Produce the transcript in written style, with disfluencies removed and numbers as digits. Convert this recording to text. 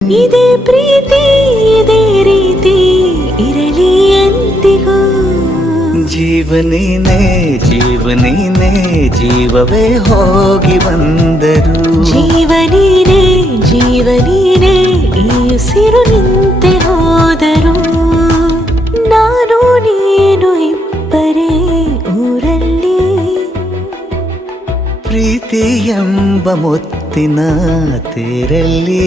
ಇದೇ ಪ್ರೀತಿ ಇದೇ ರೀತಿ ಇರಲಿ ಎಂದಿಗೂ. ಜೀವನೇನೆ ಜೀವನೇನೆ ಜೀವವೇ ಹೋಗಿ ಬಂದರು. ಜೀವನೀನೇ ಜೀವನೀನೇ ಈ ಉಸಿರು ನಿಂತೆ ಹೋದರು. ನಾನು ನೀನು ಇಬ್ಬರೇ ಊರಲ್ಲಿ. ಪ್ರೀತಿ ಎಂಬ ಮುತ್ತಿನ ತೇರಲ್ಲಿ